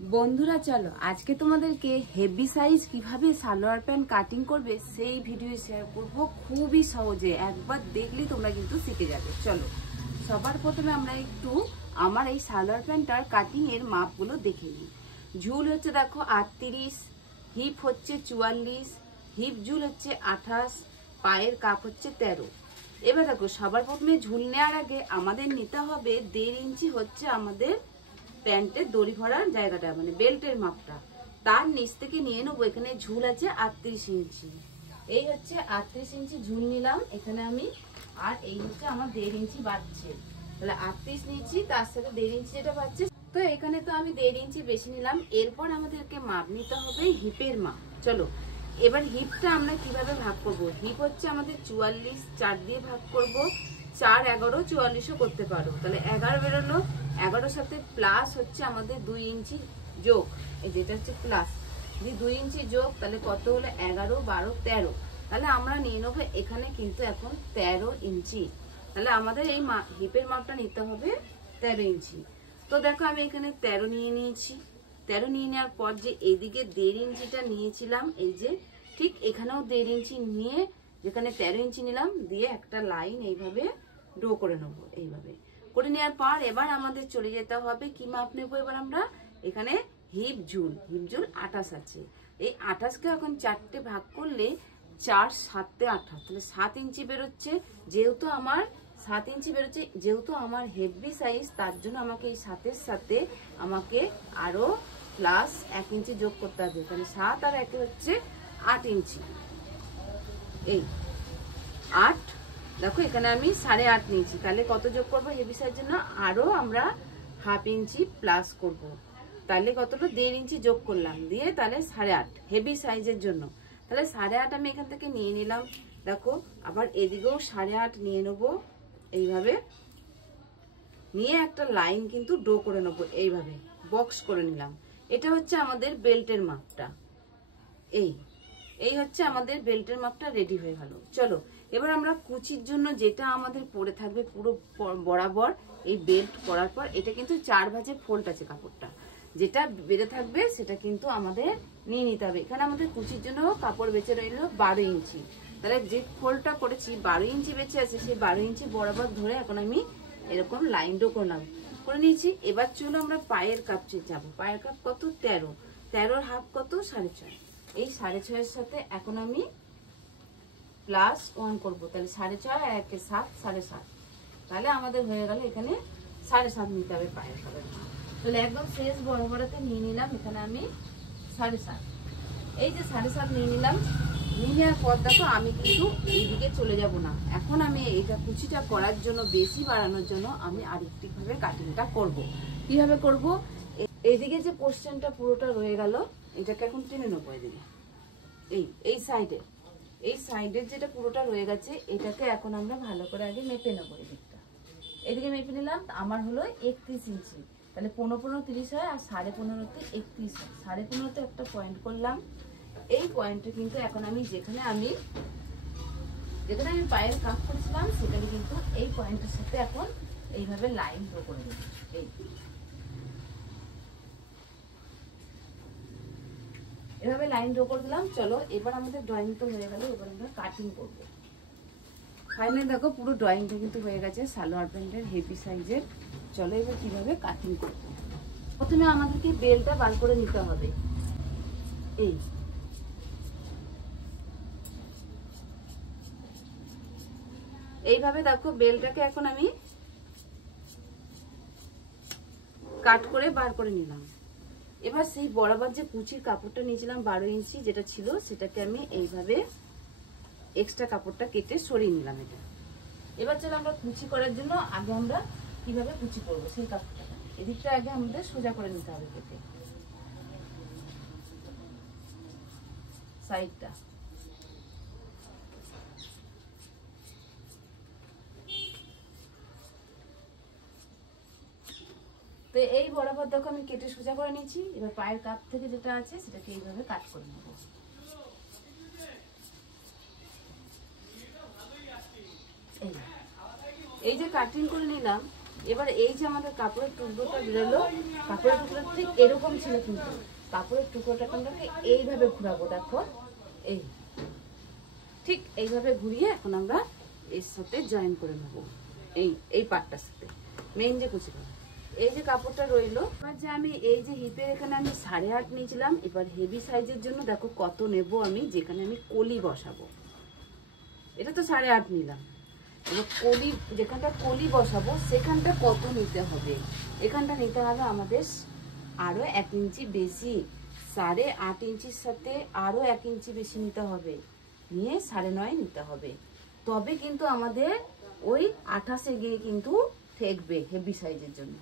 বন্ধুরা চলো আজকে তোমাদেরকে হেভি সাইজ কিভাবে সালোয়ার প্যান্ট কাটিং করবে সেই ভিডিও শেয়ার করব। খুবই সহজে, একবার দেখলেই তোমরা কিন্তু শিখে যাবে। চলো সবার প্রথমে আমরা একটু আমার এই সালোয়ার প্যান্টটার কাটিং এর মাপগুলো দেখে নিই। ঝুল হচ্ছে দেখো 38, হিপ হচ্ছে 44, হিপ ঝুল হচ্ছে 28, পায়ের কাপ হচ্ছে 13। এবার দেখো সবার প্রথমে ঝুল নেওয়ার আগে আমাদের নিতে হবে 1.5 ইঞ্চি হচ্ছে আমাদের প্যান্টের দড়ি ভরার জায়গাটা, মানে বেল্টের মাপটা। তার নিচ থেকে নিয়ে নেবো, এখানে ঝুল আছে 38 ইঞ্চি। এই হচ্ছে 38 ইঞ্চি ঝুল নিলাম এখানে আমি, আর এই হচ্ছে আমার 1.5 ইঞ্চি বাড়ছে, তাহলে 38 নিচ্ছি, তার সাথে 1.5 ইঞ্চি যেটা বাড়ছে, তো এখানে তো আমি 1.5 ইঞ্চি বেশি নিলাম। এরপর আমাদেরকে মাপ নিতে হবে হিপের মাপ। চলো এবার হিপটা আমরা কিভাবে ভাগ করব। হিপ হচ্ছে আমাদের 44, 4 দিয়ে ভাগ করব। 4, 11, 44ও করতে পারো, তাহলে 11 বেরোলো। 11 সাথে প্লাস হচ্ছে আমাদের 2 ইঞ্চি যোগ, এই যেটা হচ্ছে প্লাস, 2 ইঞ্চি যোগ, তাহলে কত হলো 11, 12, 13। তাহলে আমরা নিয়ে নেবো এখানে কিন্তু এখন 13 ইঞ্চি। তাহলে আমাদের এই হিপের মাপটা নিতে হবে 13 ইঞ্চি। তো দেখো আমি এখানে 13 নিয়ে নিয়েছি। 13 নিয়ে নেওয়ার পর যে এদিকে 1.5 ইঞ্চিটা নিয়েছিলাম, এই যে ঠিক এখানেও 1.5 ইঞ্চি নিয়ে যেখানে 13 ইঞ্চি নিলাম দিয়ে একটা লাইন এইভাবে ড্র করে নেবো। এইভাবে করে নেওয়ার পর এবার আমাদের চলে যেতে হবে কি মাপ নেবো। এবার আমরা এখানে হিপ ঝুল 28 আছে, এই 28কে এখন 4টে ভাগ করলে 4, 7, 28, তাহলে 7 ইঞ্চি বেরোচ্ছে। যেহেতু আমার 7 ইঞ্চি বেরোচ্ছে, যেহেতু আমার হেভি সাইজ, তার জন্য আমাকে এই 7-এর সাথে আমাকে আরো প্লাস 1 ইঞ্চি যোগ করতে হবে। তাহলে 7 আর 1 হচ্ছে 8 ইঞ্চি। এই 8, দেখো এখানে আমি 8.5 নিয়েছি, তাহলে কত যোগ করবো হেভি সাইজের জন্য, আরো আমরা 1/2 ইঞ্চি প্লাস করব। তাহলে কতটা 1.5 ইঞ্চি যোগ করলাম, দিয়ে তাহলে 8.5 হেভি সাইজের জন্য। তাহলে 8.5 আমি এখান থেকে নিয়ে নিলাম। দেখো আবার এদিকেও 8.5 নিয়ে নেবো, এইভাবে নিয়ে একটা লাইন কিন্তু ড্র করে নেবো, এইভাবে বক্স করে নিলাম। এটা হচ্ছে আমাদের বেল্টের মাপটা। এই হচ্ছে আমাদের বেল্টের মাপটা রেডি হয়ে গেল। চলো এবার আমরা কুচির জন্য যেটা আমাদের পরে থাকবে পুরো বরাবর, এই বেল্ট করার পর এটা কিন্তু 4 ভাঁজে ফোল্ড আছে কাপড়টা, যেটা বেঁধে থাকবে সেটা কিন্তু আমাদের নিয়ে নিতে হবে। এখানে আমাদের কুচির জন্য কাপড় বেঁচে রইল 12 ইঞ্চি, তাহলে যে ফোল্ডটা করেছি 12 ইঞ্চি বেঁচে আছে, সেই 12 ইঞ্চি বরাবর ধরে এখন আমি এরকম লাইন ড্র করলাম, করে নিয়েছি। এবার চলো আমরা পায়ের কাপ যাবো। পায়ের কাপ কত 13, 13-র হাফ কত 6.5। এই 6.5-এর সাথে এখন আমি প্লাস 1 করবো, তাহলে 6.5 আর 1-এ 7, 7.5, তাহলে আমাদের হয়ে গেল এখানে 7.5 নিতে হবে পায়ের কাপের। তাহলে একদম শেষ বরাবরতে নিয়ে নিলাম এখানে আমি 7.5। এই যে 7.5 নিয়ে নিলাম, নিয়ে নেওয়ার পর দেখো আমি কিন্তু এইদিকে চলে যাব না, এখন আমি এটা কুচিটা করার জন্য বেশি বাড়ানোর জন্য আমি আরেকটি ভাবে কাটিংটা করব। কিভাবে করব, এইদিকে যে পোর্শনটা পুরোটা রয়ে গেল এটাকে এখন টেনে নেবো এদিকে, এই সাইডে, এই সাইডের যেটা পুরোটা রয়ে গেছে এটাকে এখন আমরা ভালো করে আগে মেপে নেবো। এদিকটা এদিকে মেপে নিলাম, আমার হলো 31 ইঞ্চি, তাহলে 15, 30 হয়, আর 15.5-তে 31 হয়। 15.5-তে একটা পয়েন্ট করলাম। এই পয়েন্টে কিন্তু এখন আমি যেখানে আমি পায়ের কাপ করেছিলাম সেখানে কিন্তু এই পয়েন্টের সাথে এখন এইভাবে লাইন ড্র করে দেবো। এভাবে লাইন ড্র করে দিলাম। চলো এবার আমাদের ড্রয়িং তো হয়ে গেল, এবার আমরা কাটিং করবো। ফাইনালি দেখো পুরো ড্রয়িংটা কিন্তু হয়ে গেছে সালোয়ার প্যান্টের হেভি সাইজের। চলো এবার কিভাবে কাটিং করবো। প্রথমে আমাদেরকে বেলটা বার করে নিতে হবে। এইভাবে দেখো বেলটাকে এখন আমি কাট করে বার করে নিলাম। এবার সেই বরাবর যে কুচির কাপড়টা নিয়েছিলাম 12 ইঞ্চি যেটা ছিল, সেটাকে আমি এইভাবে এক্সট্রা কাপড়টা কেটে সরিয়ে নিলাম এটা। এবার চলো আমরা কুচি করার জন্য আগে আমরা কিভাবে কুচি করবো সেই কাপড়টা, এদিকটা আগে আমাদের সোজা করে নিতে হবে কেটে সাইডটা। তো এই বরাবর দেখো আমি কেটে সোজা করে নিয়েছি। এবার পায়ের কাপ থেকে যেটা আছে সেটাকে এইভাবে কাট করে নেবো। এই যে কাটিং করে নিলাম, এবার এই যে আমাদের কাপড়ের টুকরোটা বেরোলো, কাপড়ের টুকরোটা ঠিক এরকম ছিল, কিন্তু কাপড়ের টুকরোটাকে আমরা এইভাবে ঘুরাবো। দেখো এই ঠিক এইভাবে ঘুরিয়ে এখন আমরা এর সাথে জয়েন করে নেবো, এই পার্টটার সাথে মেইন যে কুচি করা। এই যে কাপড়টা রইলো, এবার যে আমি এই যে হিপের এখানে আমি 8.5 নিয়েছিলাম, এবার হেভি সাইজের জন্য দেখো কত নেব আমি, যেখানে আমি কলি বসাবো। এটা তো 8.5 নিলাম, এবার কলি যেখানটা কলি বসাবো সেখানটা কত নিতে হবে, এখানটা নিতে হবে আমাদের আরো 1 ইঞ্চি বেশি, 8.5 ইঞ্চির সাথে আরো 1 ইঞ্চি বেশি নিতে হবে, নিয়ে 9.5 নিতে হবে। তবে কিন্তু আমাদের ওই 28-এ গিয়ে কিন্তু ঠেকবে হেভি সাইজের জন্য।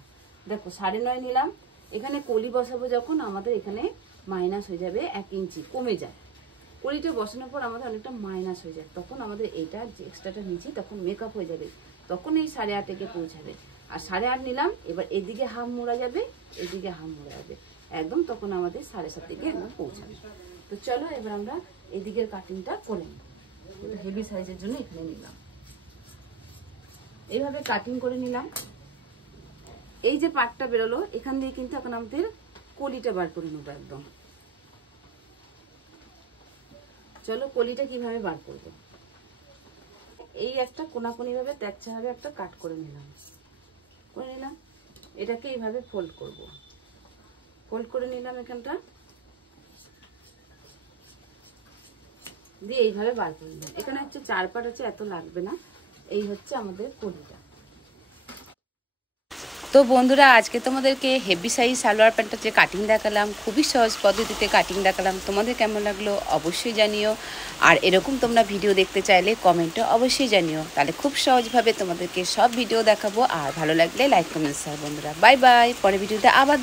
দেখো 9.5 নিলাম, এখানে কলি বসাবো যখন আমাদের এখানে মাইনাস হয়ে যাবে, 1 ইঞ্চি কমে যায়। কলিটা বসানোর পর আমাদের অনেকটা মাইনাস হয়ে যায়, তখন আমাদের এইটা যে এক্সট্রাটা নিচে তখন মেকআপ হয়ে যাবে, তখন এই 8.5 গিয়ে পৌঁছাবে। আর 8.5 নিলাম, এবার এদিকে হাফ মোড়া যাবে, এদিকে হাফ মোড়া যাবে একদম, তখন আমাদের 7.5 দিকে একদম পৌঁছাবে। তো চলো এবার আমরা এদিকের কাটিংটা করে নিই। এটা হেভি সাইজের জন্য এখানে নিলাম, এইভাবে কাটিং করে নিলাম। এই যে পার্টটা বেরোলো এখান দিয়ে কিন্তু এখন আমাদের কলিটা বার করে নেবো একদম। চলো কলিটা কিভাবে বার করবো, এই একটা কোনাকুনি ভাবে তেচ্ছা ভাবে একটা কাট করে নিলাম, এটাকে এইভাবে ফোল্ড করব, ফোল্ড করে নিলাম এখানটা দিয়ে এইভাবে বার করে নিলাম। এখানে হচ্ছে 4 পার্ট আছে, এত লাগবে না। এই হচ্ছে আমাদের কলিটা। তো বন্ধুরা আজকে তোমাদেরকে হেভি সাইজ সালোয়ার প্যান্টটা যে কাটিং দেখালাম, খুবই সহজ পদ্ধতিতে কাটিং দেখালাম, তোমাদের কেমন লাগলো অবশ্যই জানিও। আর এরকম তোমরা ভিডিও দেখতে চাইলে কমেন্টে অবশ্যই জানিও, তাহলে খুব সহজভাবে তোমাদেরকে সব ভিডিও দেখাবো। আর ভালো লাগলে লাইক কমেন্ট শেয়ার। বন্ধুরা বাই বাই, পরের ভিডিওতে আবার